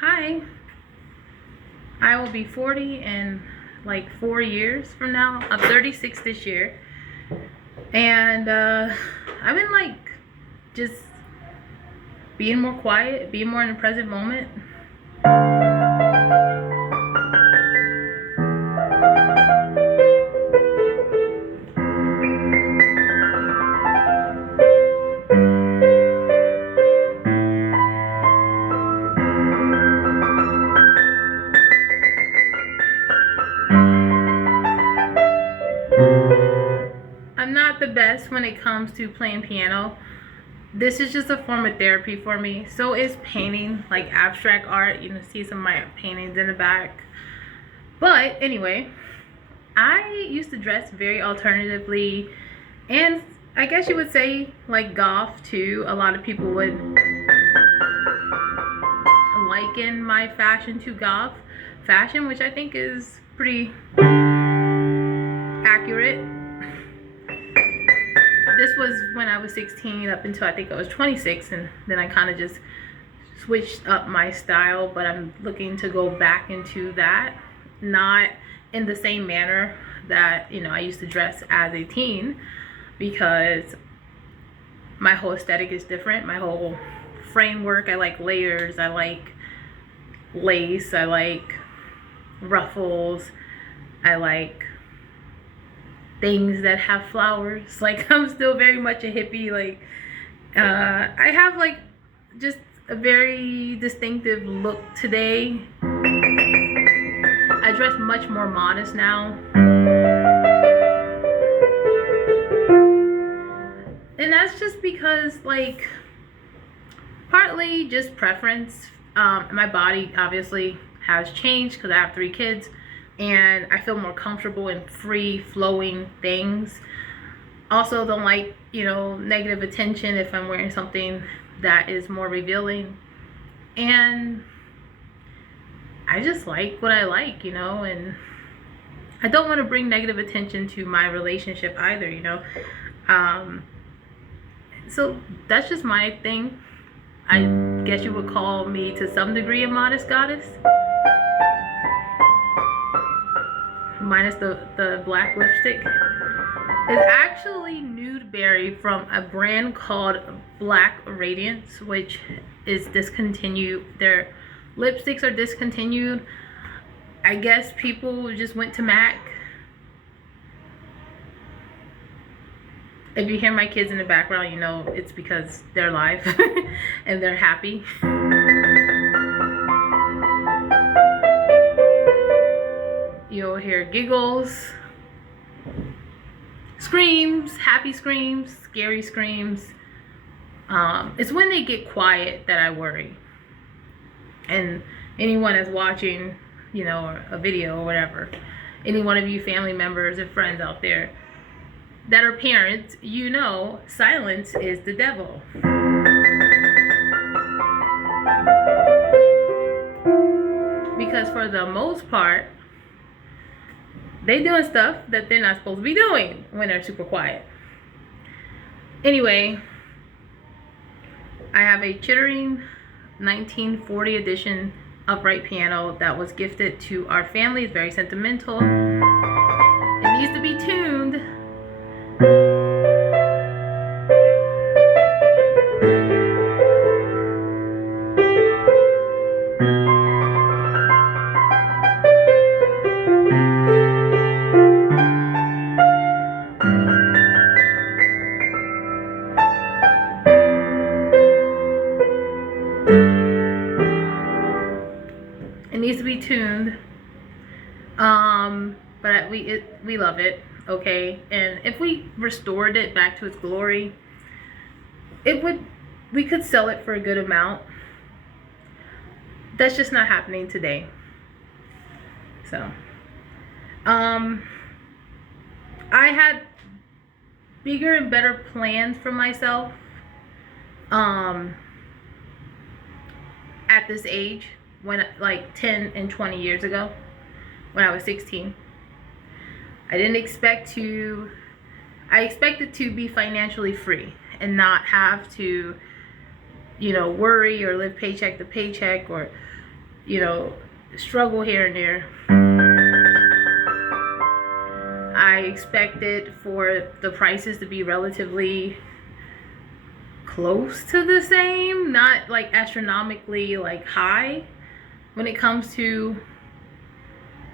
Hi, I will be 40 in like 4 years from now. I'm 36 this year. And I've been like just being more quiet, being more in the present moment. I'm not the best when it comes to playing piano. This is just a form of therapy for me. So is painting, like abstract art. You can see some of my paintings in the back. But anyway, I used to dress very alternatively, and I guess you would say like goth too. A lot of people would liken my fashion to goth fashion, which I think is pretty accurate. This was when I was 16 up until I think I was 26, and then I kind of just switched up my style, but I'm looking to go back into that, not in the same manner that I used to dress as a teen, because my whole aesthetic is different. My whole framework, I like layers, I like lace, I like ruffles, I like things that have flowers. Like, I'm still very much a hippie. Like, I have like just a very distinctive look today. I dress much more modest now, and that's just because, like, partly just preference. My body obviously has changed because I have 3 kids, and I feel more comfortable in free flowing things. Also don't like negative attention if I'm wearing something that is more revealing, and I just like what I like, and I don't want to bring negative attention to my relationship either. So that's just my thing. I guess you would call me to some degree a modest goddess, minus the black lipstick. It's actually nude berry from a brand called Black Radiance, which is discontinued. Their lipsticks are discontinued. I guess people just went to MAC. If you hear my kids in the background, it's because they're live and they're happy. You'll hear giggles, screams, happy screams, scary screams. It's when they get quiet that I worry. And anyone that's watching, a video or whatever, any one of you family members and friends out there that are parents, silence is the devil. Because for the most part, they doing stuff that they're not supposed to be doing when they're super quiet. Anyway, I have a Chittering 1940 edition upright piano that was gifted to our family. It's very sentimental. It needs to be tuned. It needs to be tuned. But we love it, okay? And if we restored it back to its glory, we could sell it for a good amount. That's just not happening today. So, I had bigger and better plans for myself at this age, when like 10 and 20 years ago, when I was 16. I expected to be financially free and not have to worry or live paycheck to paycheck, or you know, struggle here and there. I expected for the prices to be relatively close to the same, not like astronomically like high when it comes to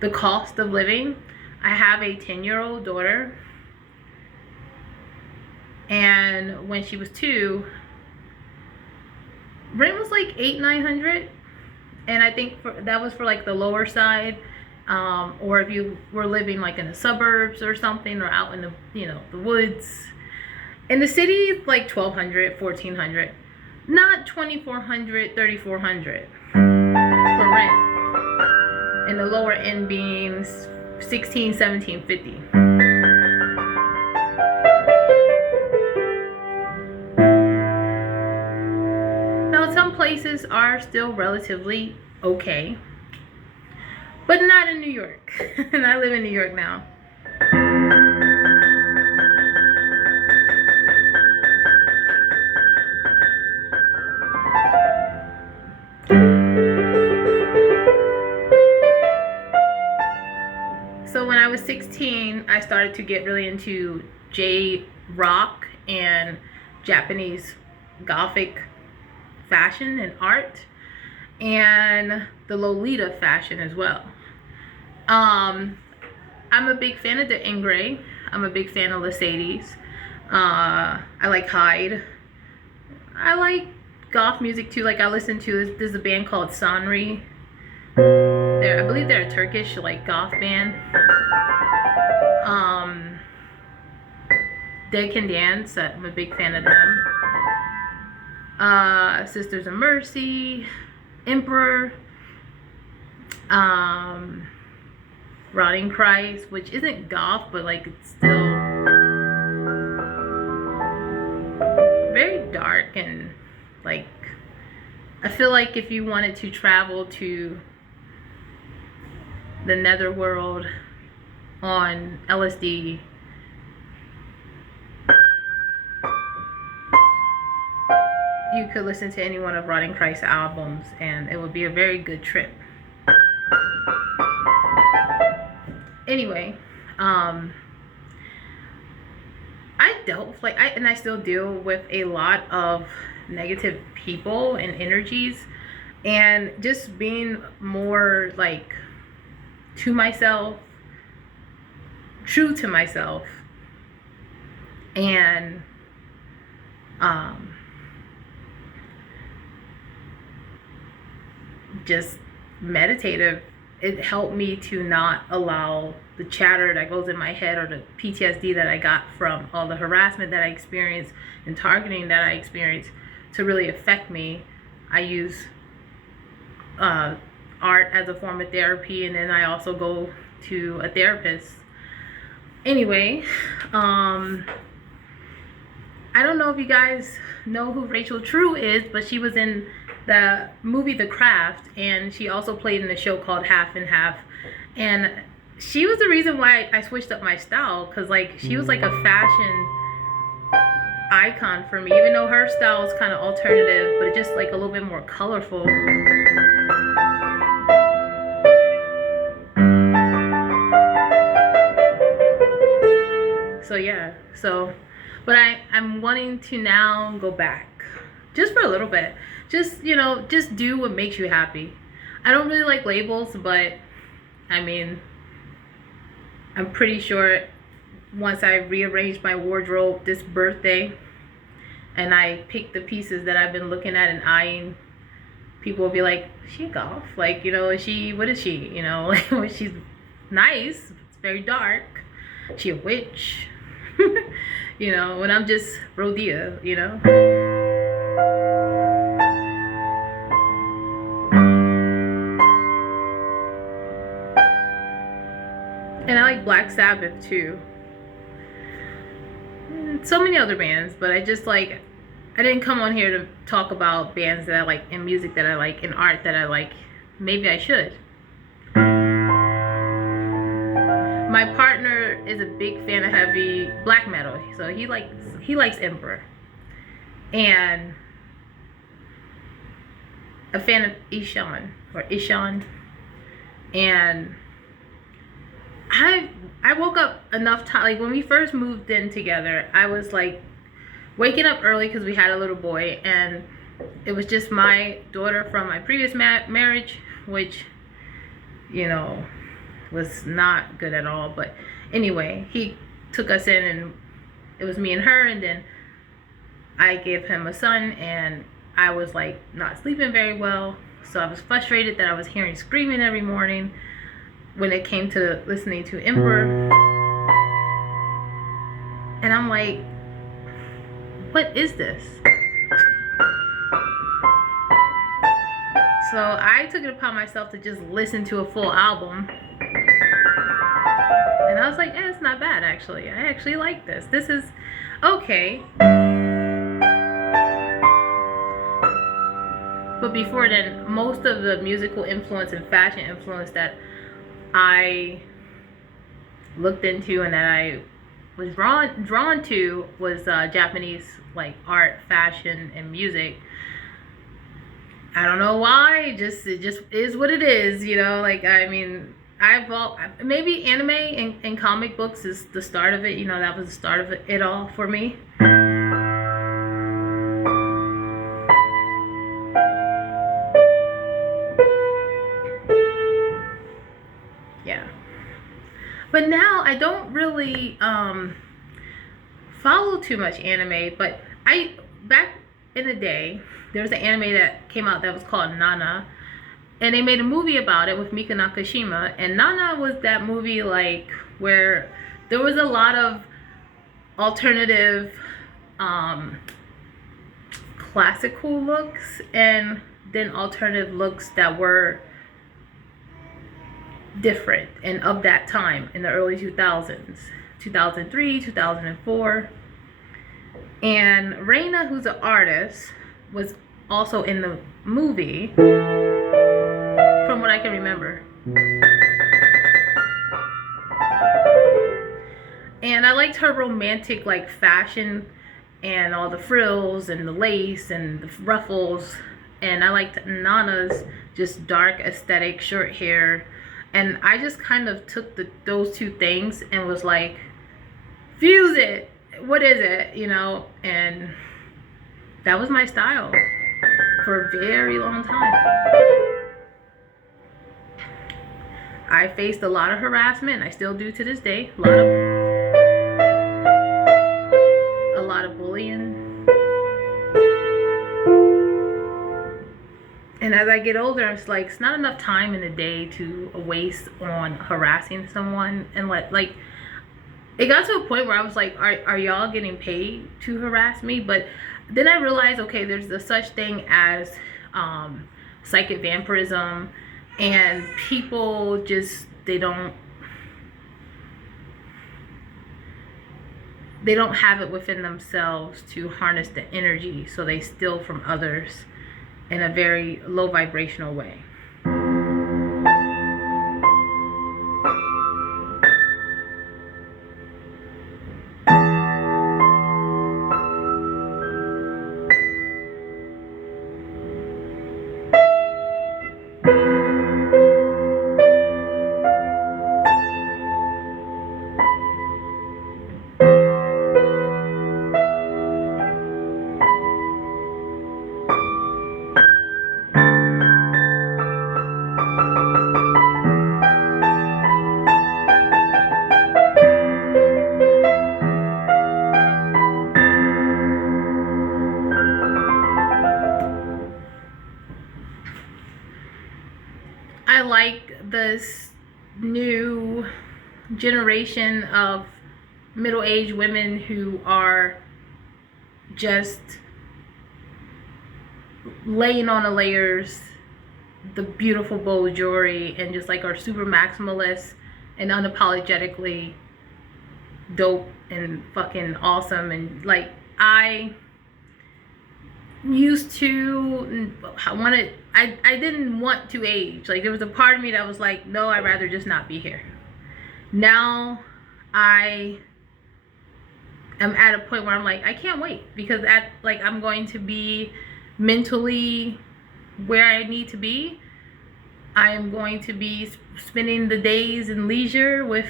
the cost of living. I have a 10-year-old daughter, and when she was 2, rent was like $800-900, and I think that was for like the lower side, or if you were living like in the suburbs or something, or out in the, you know, the woods. In the city, like $1,200, $1,400, not $2,400, $3,400 for rent, and the lower end being $1,600, $1,750. Now, some places are still relatively okay, but not in New York. And I live in New York now. So when I was 16, I started to get really into J-rock and Japanese Gothic fashion and art, and the Lolita fashion as well. I'm a big fan of the Ingray. I'm a big fan of Mercedes. I like Hyde. I like goth music too. Like, I listen to, there's a band called Sanri. I believe they're a Turkish like goth band. They Can Dance. I'm a big fan of them. Sisters of Mercy, Emperor, Rotting Christ, which isn't goth, but like it's still very dark, and like I feel like if you wanted to travel to the netherworld on LSD, you could listen to any one of Rotting Christ's albums, and it would be a very good trip. Anyway, I dealt with, like, I still deal with a lot of negative people and energies, and just being more like to myself, true to myself, and just meditative. It helped me to not allow the chatter that goes in my head, or the PTSD that I got from all the harassment that I experienced and targeting that I experienced, to really affect me. I use art as a form of therapy, and then I also go to a therapist. Anyway, I don't know if you guys know who Rachel True is, but she was in the movie The Craft, and she also played in a show called Half and Half, and she was the reason why I switched up my style, because like she was like a fashion icon for me, even though her style is kind of alternative, but just like a little bit more colorful. So yeah, but I'm wanting to now go back, just for a little bit. Just, you know, just do what makes you happy. I don't really like labels, but I mean, I'm pretty sure once I rearranged my wardrobe this birthday, and I picked the pieces that I've been looking at and eyeing, people will be like, is she goth? Like, you know, what is she? You know, like, she's nice, it's very dark. Is she a witch? You know, when I'm just Rhodia, you know? And I like Black Sabbath too. So many other bands, but I just like, I didn't come on here to talk about bands that I like, and music that I like, and art that I like. Maybe I should. My partner is a big fan of heavy black metal, so he likes Emperor, and a fan of Ishan. or Ishan. And I woke up enough time, like when we first moved in together, I was like waking up early because we had a little boy, and it was just my daughter from my previous marriage, which, you know, was not good at all. But anyway, he took us in, and it was me and her, and then I gave him a son, and I was like not sleeping very well, so I was frustrated that I was hearing screaming every morning when it came to listening to Emperor. And I'm like, what is this? So I took it upon myself to just listen to a full album, and I was like, it's not bad actually. I actually like this. This is okay. But before then, most of the musical influence and fashion influence that I looked into and that I was drawn to was Japanese, like, art, fashion, and music. I don't know why. It just is what it is, you know. Like, I mean, maybe anime and comic books is the start of it. You know, that was the start of it all for me. Yeah. But now I don't really follow too much anime. But back in the day, there was an anime that came out that was called Nana, and they made a movie about it with Mika Nakashima. And Nana was that movie, like, where there was a lot of alternative classical looks, and then alternative looks that were different and of that time in the early 2000s, 2003, 2004. And Reina, who's an artist, was also in the movie, from what I can remember. And I liked her romantic, like, fashion and all the frills and the lace and the ruffles. And I liked Nana's just dark aesthetic, short hair. And I just kind of took those two things and was like, fuse it. What is it? You know? And that was my style for a very long time. I faced a lot of harassment. I still do to this day. A lot of bullying. And as I get older, it's like, it's not enough time in the day to waste on harassing someone. And like it got to a point where I was like, are y'all getting paid to harass me? But then I realized, okay, there's a such thing as psychic vampirism, and people just, they don't have it within themselves to harness the energy, so they steal from others in a very low vibrational way. I like this new generation of middle-aged women who are just laying on the layers, the beautiful bold jewelry, and just like are super maximalist and unapologetically dope and fucking awesome. And like, I used to I didn't want to age. Like, there was a part of me that was like, no, I'd rather just not be here. Now I am at a point where I'm like, I can't wait, because I'm going to be mentally where I need to be I am going to be spending the days in leisure with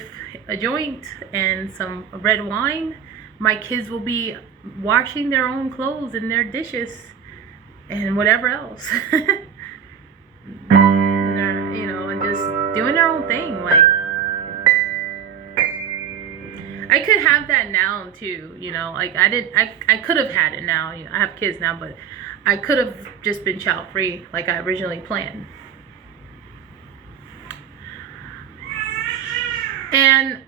a joint and some red wine. My kids will be washing their own clothes and their dishes and whatever else. And they're, and just doing their own thing. Like, I could have that now too, like I could have had it now. I have kids now, but I could have just been child free like I originally planned. And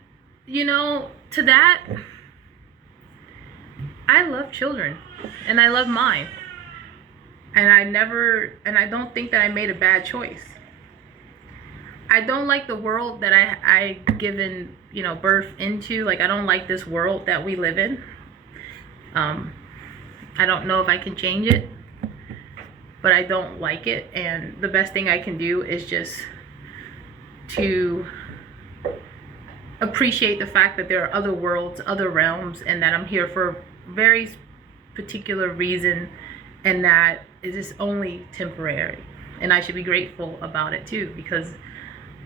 to that, I love children and I love mine. And I don't think that I made a bad choice. I don't like the world that I given, birth into. Like, I don't like this world that we live in. I don't know if I can change it, but I don't like it. And the best thing I can do is just to appreciate the fact that there are other worlds, other realms, and that I'm here for a very particular reason, and that it is only temporary. And I should be grateful about it too, because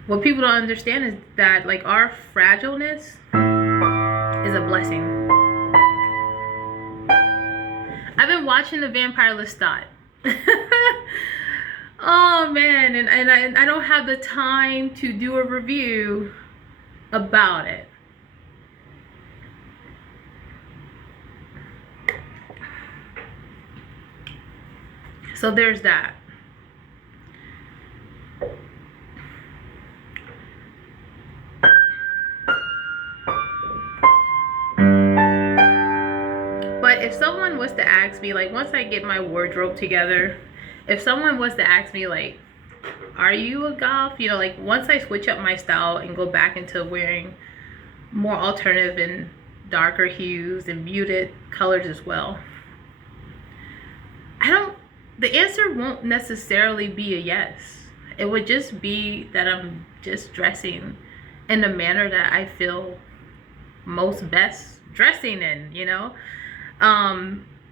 what people don't understand is that, like, our fragileness is a blessing. I've been watching The Vampire Lestat. Oh man, and I don't have the time to do a review about it. So there's that. But if someone was to ask me, like, once I get my wardrobe together, if someone was to ask me, like, are you a goth? Like, once I switch up my style and go back into wearing more alternative and darker hues and muted colors as well, the answer won't necessarily be a yes. It would just be that I'm just dressing in the manner that I feel most best dressing in,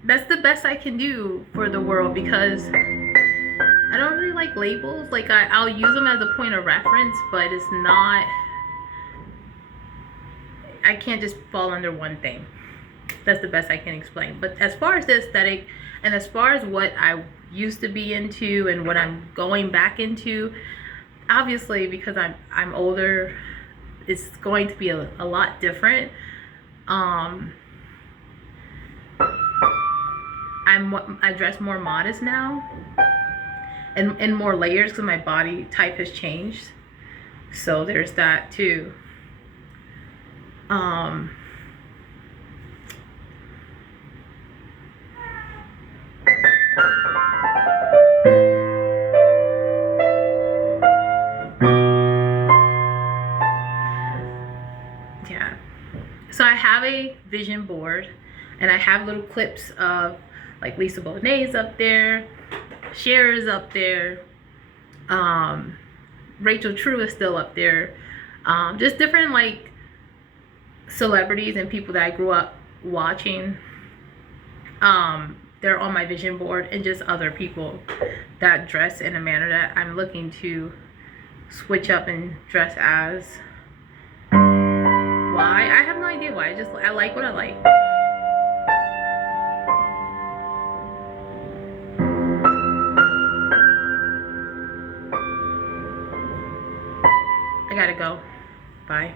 That's the best I can do for the world, because I don't really like labels. Like, I'll use them as a point of reference, but it's not, I can't just fall under one thing. That's the best I can explain. But as far as the aesthetic, and as far as what I used to be into and what I'm going back into, obviously, because I'm older, it's going to be a lot different. I dress more modest now, and more layers, because my body type has changed. So there's that too. Yeah. So I have a vision board, and I have little clips of, like, Lisa Bonet's up there, Cher is up there, Rachel True is still up there, just different, like, celebrities and people that I grew up watching. They're on my vision board, and just other people that dress in a manner that I'm looking to switch up and dress as. Why? I have no idea why. I like what I like. I gotta go. Bye.